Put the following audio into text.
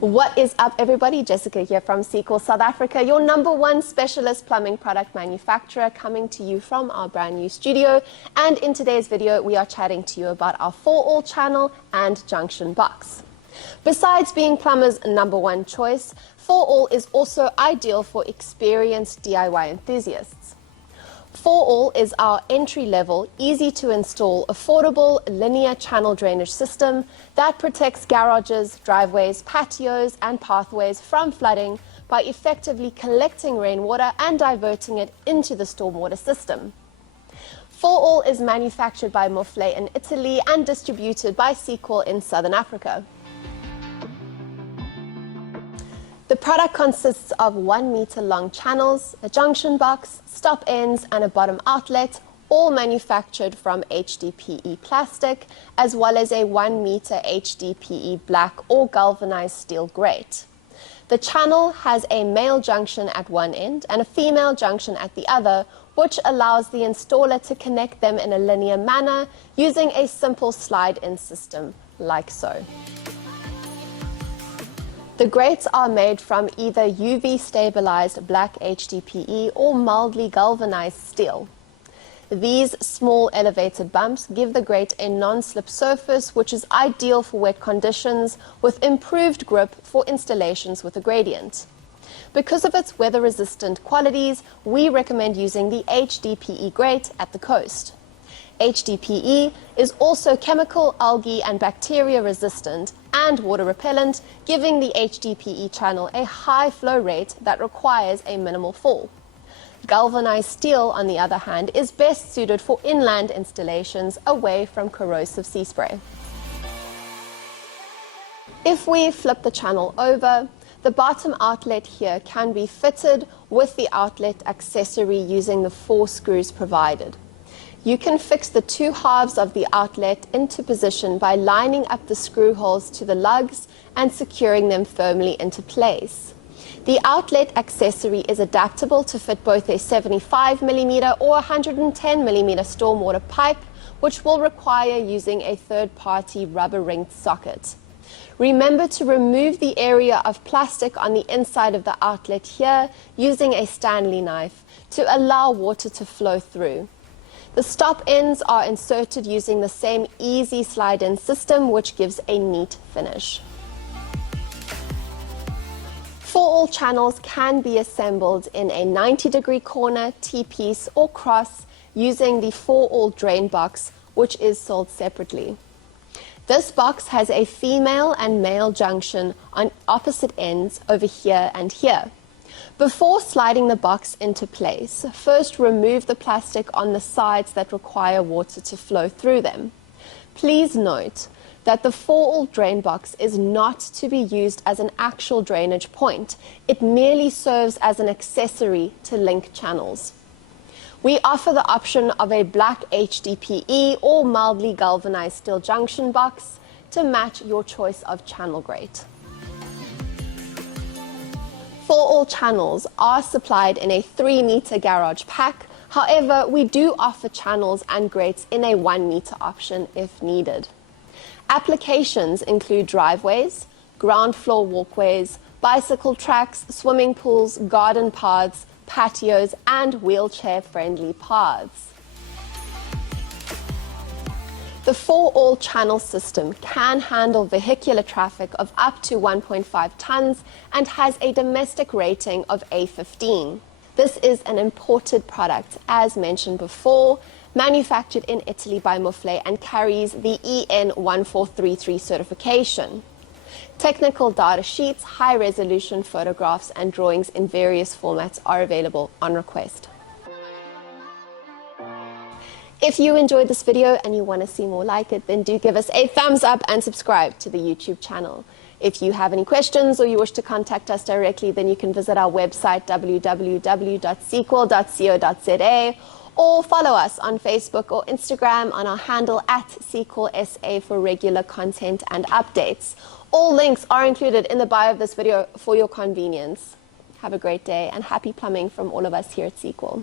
What is up, everybody? Jessica here from Seaqual, South Africa, your #1 specialist plumbing product manufacturer, coming to you from our brand new studio. And in today's video, we are chatting to you about our 4-all channel and junction box. Besides being plumbers' #1 choice, 4-all is also ideal for experienced DIY enthusiasts. 4-all is our entry-level, easy-to-install, affordable linear channel drainage system that protects garages, driveways, patios, and pathways from flooding by effectively collecting rainwater and diverting it into the stormwater system. 4-all is manufactured by Mofle in Italy and distributed by Seaqual in Southern Africa. The product consists of 1-meter-long channels, a junction box, stop ends, and a bottom outlet, all manufactured from HDPE plastic, as well as a 1-meter HDPE black or galvanized steel grate. The channel has a male junction at one end and a female junction at the other, which allows the installer to connect them in a linear manner using a simple slide-in system, like so. The grates are made from either UV-stabilized black HDPE or mildly galvanized steel. These small elevated bumps give the grate a non-slip surface, which is ideal for wet conditions with improved grip for installations with a gradient. Because of its weather-resistant qualities, we recommend using the HDPE grate at the coast. HDPE is also chemical, algae, and bacteria resistant and water repellent, giving the HDPE channel a high flow rate that requires a minimal fall. Galvanized steel, on the other hand, is best suited for inland installations away from corrosive sea spray. If we flip the channel over, the bottom outlet here can be fitted with the outlet accessory using the 4 screws provided. You can fix the 2 halves of the outlet into position by lining up the screw holes to the lugs and securing them firmly into place. The outlet accessory is adaptable to fit both a 75mm or 110mm stormwater pipe, which will require using a third-party rubber-ringed socket. Remember to remove the area of plastic on the inside of the outlet here using a Stanley knife to allow water to flow through. The stop ends are inserted using the same easy slide-in system, which gives a neat finish. 4-all channels can be assembled in a 90-degree corner, T-piece, or cross using the 4-all drain box, which is sold separately. This box has a female and male junction on opposite ends over here and here. Before sliding the box into place, first remove the plastic on the sides that require water to flow through them. Please note that the 4-all drain box is not to be used as an actual drainage point. It merely serves as an accessory to link channels. We offer the option of a black HDPE or mildly galvanized steel junction box to match your choice of channel grate. 4-all channels are supplied in a 3-meter garage pack. However, we do offer channels and grates in a 1-meter option if needed. Applications include driveways, ground floor walkways, bicycle tracks, swimming pools, garden paths, patios, and wheelchair-friendly paths. The 4-all channel system can handle vehicular traffic of up to 1.5 tons and has a domestic rating of A15. This is an imported product, as mentioned before, manufactured in Italy by Mofle and carries the EN 1433 certification. Technical data sheets, high-resolution photographs, and drawings in various formats are available on request. If you enjoyed this video and you want to see more like it, then do give us a thumbs up and subscribe to the YouTube channel. If you have any questions or you wish to contact us directly, then you can visit our website www.seaqual.co.za or follow us on Facebook or Instagram on our handle @SeaqualSA for regular content and updates. All links are included in the bio of this video for your convenience. Have a great day and happy plumbing from all of us here at Seaqual.